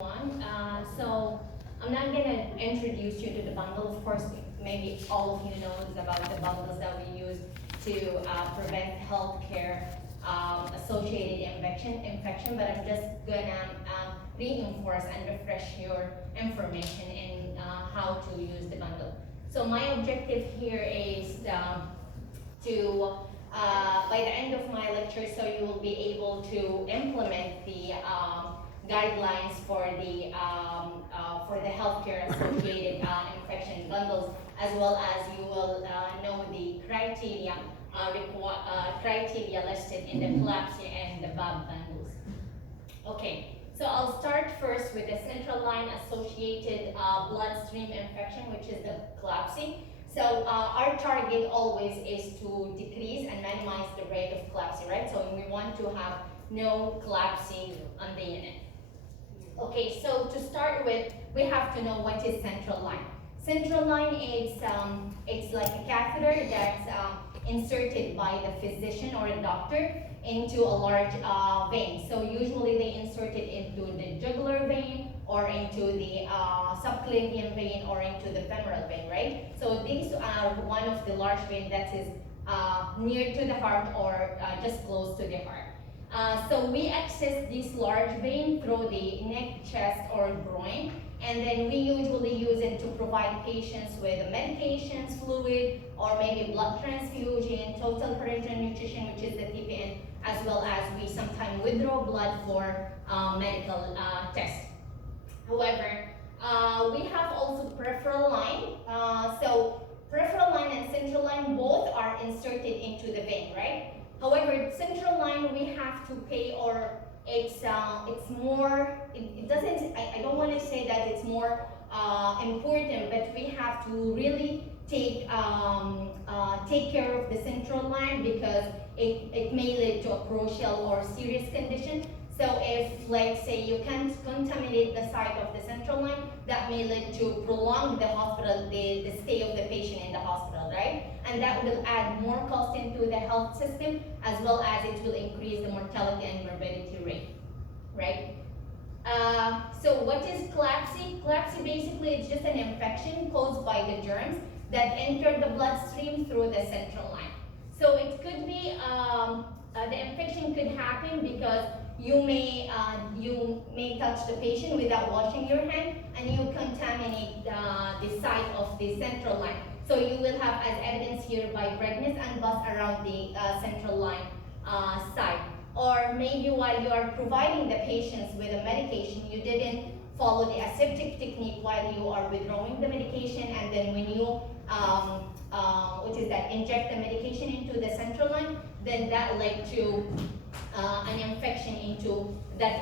So I'm not gonna introduce you to the bundle. Of course, maybe all of you knows about the bundles that we use to prevent healthcare associated infection. But I'm just gonna reinforce and refresh your information in how to use the bundle. So my objective here is to by the end of my lecture, so you will be able to implement the guidelines for the healthcare associated infection bundles, as well as you will know the criteria listed in the CLAPSI and the BAB bundles. Okay, so I'll start first with the central line associated bloodstream infection, which is the CLAPSI. So our target always is to decrease and minimize the rate of CLAPSI, right? So we want to have no CLAPSI on the unit. Okay, so to start with, we have to know what is central line. Central line is it's like a catheter that's inserted by the physician or a doctor into a large vein. So usually they insert it into the jugular vein or into the subclavian vein or into the femoral vein, right? So these are one of the large veins that is near to the heart or just close to the heart. So we access this large vein through the neck, chest, or groin, and then we usually use it to provide patients with medications, fluid, or maybe blood transfusion, total parenteral nutrition, which is the TPN, as well as we sometimes withdraw blood for medical tests. However, we have also peripheral line. So peripheral line and central line both are inserted into the vein, right? However, central line we have to pay, or it's more. It doesn't. I don't want to say that it's more important, but we have to really take care of the central line because it may lead to a crucial or serious condition. So if, let's say, you can't contaminate the site of the central line, that may lead to prolong the stay of the patient in the hospital, right? And that will add more cost into the health system, as well as it will increase the mortality and morbidity rate, right? So what is CLAPSI? CLAPSI basically is just an infection caused by the germs that enter the bloodstream through the central line. So it could be, the infection could happen because you may touch the patient without washing your hand, and you contaminate the site of the central line. So you will have, as evidence here, by redness and pus around the central line site. Or maybe while you are providing the patients with a medication, you didn't follow the aseptic technique while you are withdrawing the medication, and then when you inject the medication into the central line, then that led to an infection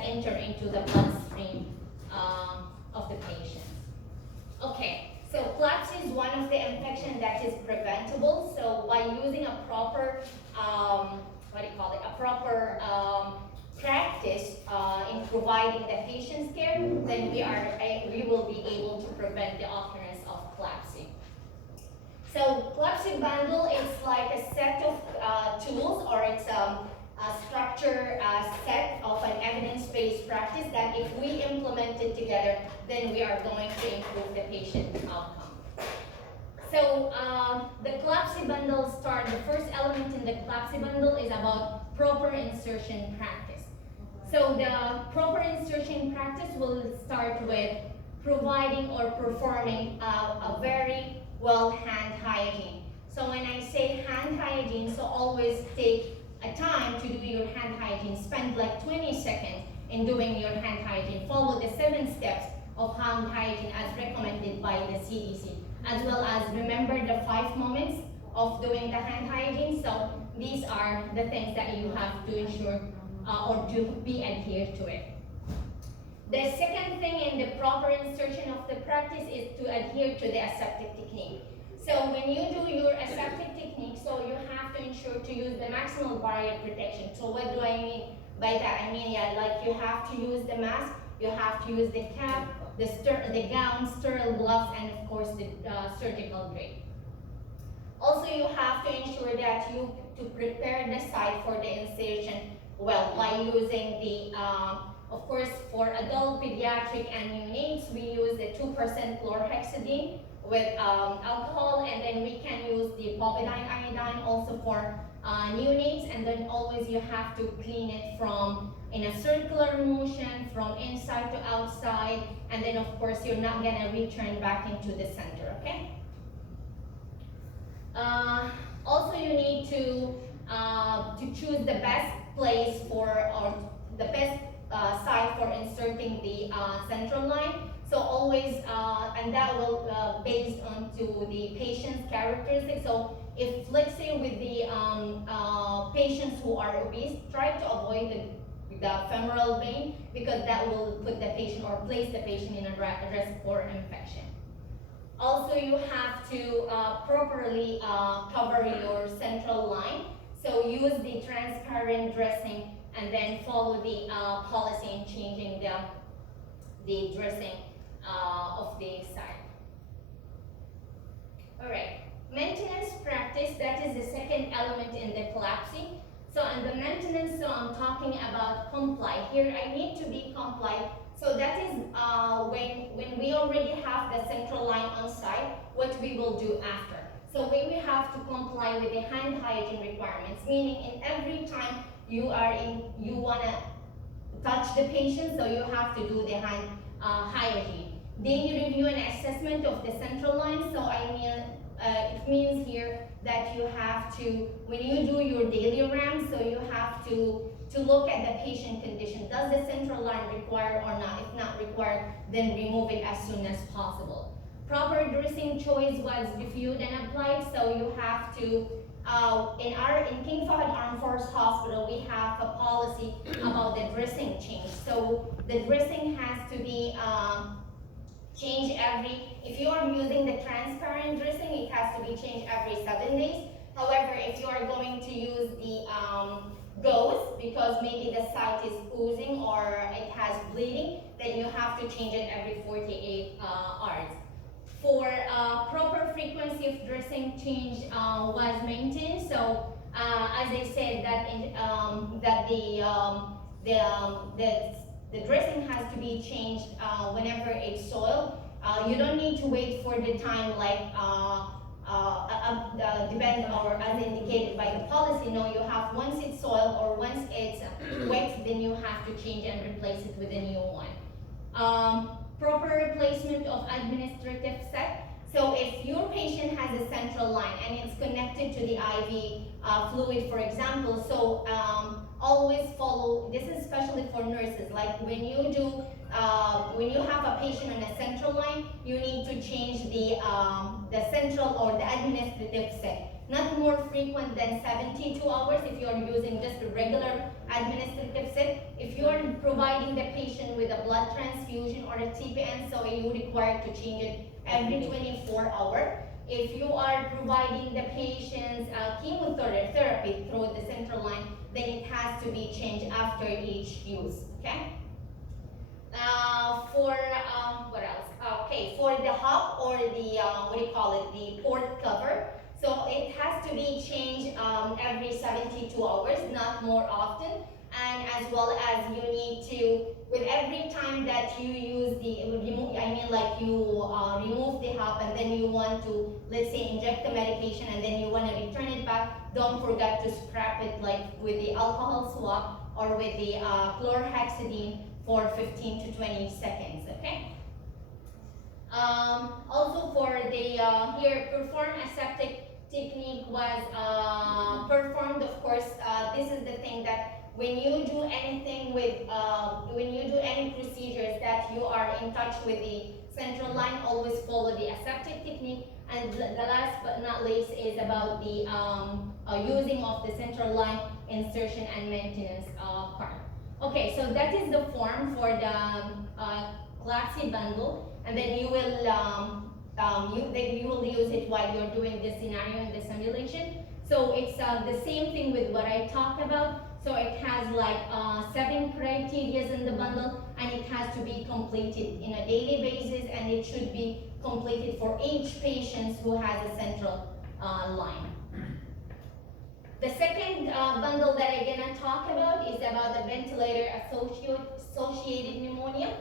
enter into the bloodstream of the patient. Okay, so CLAPSI is one of the infections that is preventable. So by using a proper, practice in providing the patient's care, then we will be able to prevent the occurrence of CLAPSI. So CLAPSI bundle is like a set of tools, or it's a structure set of an evidence-based practice that if we implement it together, then we are going to improve the patient outcome. So the CLAPSI bundle the first element in the CLAPSI bundle is about proper insertion practice. So the proper insertion practice will start with providing or performing a very well hand hygiene. So when I say hand hygiene, so always take a time to do your hand hygiene. Spend like 20 seconds in doing your hand hygiene. Follow the 7 steps of hand hygiene as recommended by the CDC, as well as remember the 5 moments of doing the hand hygiene. So these are the things that you have to ensure or to be adhered to it. The second thing in the proper insertion of the practice is to adhere to the aseptic technique. So when you do your aseptic technique, so you have to ensure to use the maximal barrier protection. So what do I mean by that? I mean, like you have to use the mask, you have to use the cap, the gown, sterile gloves, and of course the surgical drape. Also, you have to ensure that to prepare the site for the insertion well by using the Of course, for adult, pediatric, and neonates, we use the 2% chlorhexidine with alcohol, and then we can use the povidone iodine also for neonates, and then always you have to clean it from in a circular motion from inside to outside, and then of course you're not gonna return back into the center, okay? Also you need to choose the best place for, or the best site for inserting the central line. So always, and that will based on to the patient's characteristics. So if, let's say with the patients who are obese, try to avoid the femoral vein, because that will put the patient or place the patient in a risk for infection. Also, you have to properly cover your central line. So use the transparent dressing, and then follow the policy in changing the dressing of the site. All right, maintenance practice, that is the second element in the collapsing. So in the maintenance, so I'm talking about comply. Here I need to be compliant. So that is when we already have the central line on site, what we will do after. So we have to comply with the hand hygiene requirements, meaning in every time you wanna touch the patient, so you have to do the hand hygiene. Daily review and assessment of the central line. So I mean, it means here that you have to, when you do your daily rounds, so you have to look at the patient condition. Does the central line require or not? If not required, then remove it as soon as possible. Proper dressing choice was reviewed and applied, so you have to, in King Fahd Armed Forces Hospital, we have a policy about the dressing change. So the dressing has to be changed if you are using the transparent dressing, it has to be changed every 7 days. However, if you are going to use the gauze, because maybe the site is oozing or it has bleeding, then you have to change it every 48 hours. For proper frequency of dressing change was maintained. So as I said, that the dressing has to be changed whenever it's soiled. You don't need to wait for the time like depends or as indicated by the policy. No, you have, once it's soiled or once it's wet, then you have to change and replace it with a new one. Proper replacement of administrative set. So if your patient has a central line and it's connected to the IV fluid, for example, so always follow, this is especially for nurses, like when you have a patient on a central line, you need to change the central or the administrative set. Not more frequent than 72 hours if you are using just a regular administrative set. If you are providing the patient with a blood transfusion or a TPN, so you require to change it every 24 hours. If you are providing the patient's chemotherapy through the central line, then it has to be changed after each use, okay? For what else? Okay, for the hub or the port cover, so it has to be changed every 72 hours, not more often. And as well as you need to, with every time that you use remove the hub and then you want to, let's say, inject the medication and then you want to return it back, don't forget to scrap it, like with the alcohol swab or with the chlorhexidine for 15 to 20 seconds, okay? Also for the, here, perform aseptic technique was performed, of course. This is the thing that when you do anything with, when you do any procedures that you are in touch with the central line, always follow the aseptic technique. And the last but not least is about the using of the central line insertion and maintenance part. Okay, so that is the form for the collapsing bundle, and then you will you will use it while you're doing the scenario and the simulation. So it's the same thing with what I talked about. So it has like 7 criteria in the bundle, and it has to be completed in a daily basis, and it should be completed for each patient who has a central line. The second bundle that I'm gonna talk about is about the ventilator associated pneumonia.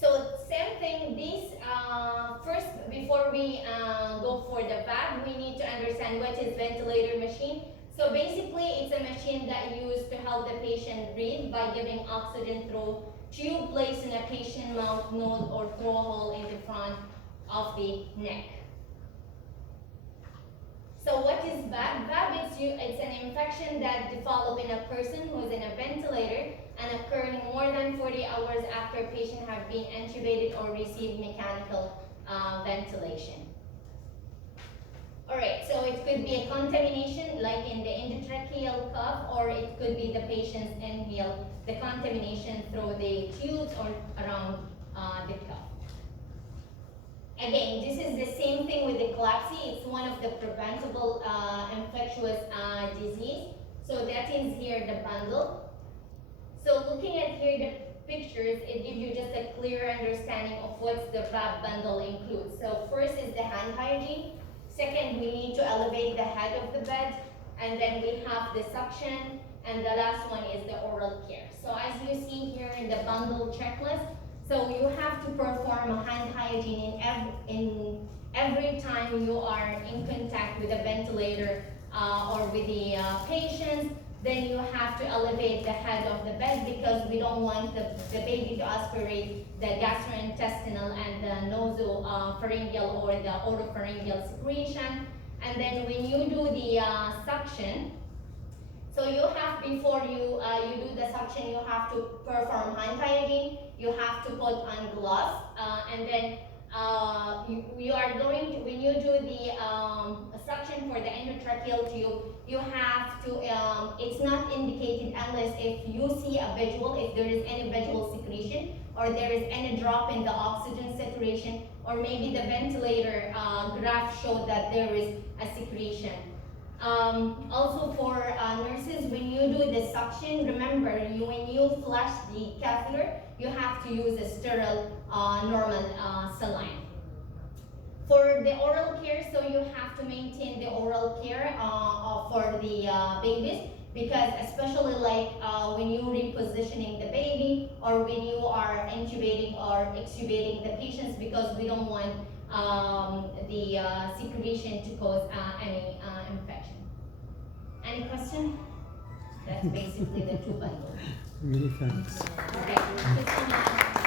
So same thing, these first, before we go for the VAB, we need to understand what is ventilator machine. So basically, it's a machine that used to help the patient breathe by giving oxygen through tube placed in a patient mouth, nose, or through a hole in the front of the neck. So what is VAB? VAB it's an infection that develops in a person who is in a ventilator and occurring more than 40 hours after patient have been intubated or received mechanical ventilation. Alright, so it could be a contamination like in the endotracheal cuff, or it could be the patient's inhale the contamination through the tubes or around the cuff. Again, this is the same thing with the collapse. It's one of the preventable infectious disease. So that is here the bundle. So looking at here the pictures, it gives you just a clear understanding of what the VAB bundle includes. So first is the hand hygiene. Second, we need to elevate the head of the bed. And then we have the suction. And the last one is the oral care. So as you see here in the bundle checklist, so you have to perform a hand hygiene in every time you are in contact with a ventilator or with the patient. Then you have to elevate the head of the bed because we don't want the baby to aspirate the gastrointestinal and the nasopharyngeal or the oropharyngeal secretion. And then when you do the suction, so you have, before you do the suction, you have to perform hand hygiene, you have to put on gloves, and then you are going to, when you do the suction for the endotracheal tube, you have to, it's not indicated unless if you see a visual, if there is any visual secretion, or there is any drop in the oxygen saturation, or maybe the ventilator graph showed that there is a secretion. Also for nurses, when you do the suction, remember when you flush the catheter, you have to use a sterile normal saline. For the oral care, so you have to maintain the oral care for the babies, because especially like when you repositioning the baby or when you are intubating or extubating the patients, because we don't want the secretion to cause any infection. Any question? That's basically the two bundles. Many thanks. Okay, thank you so much.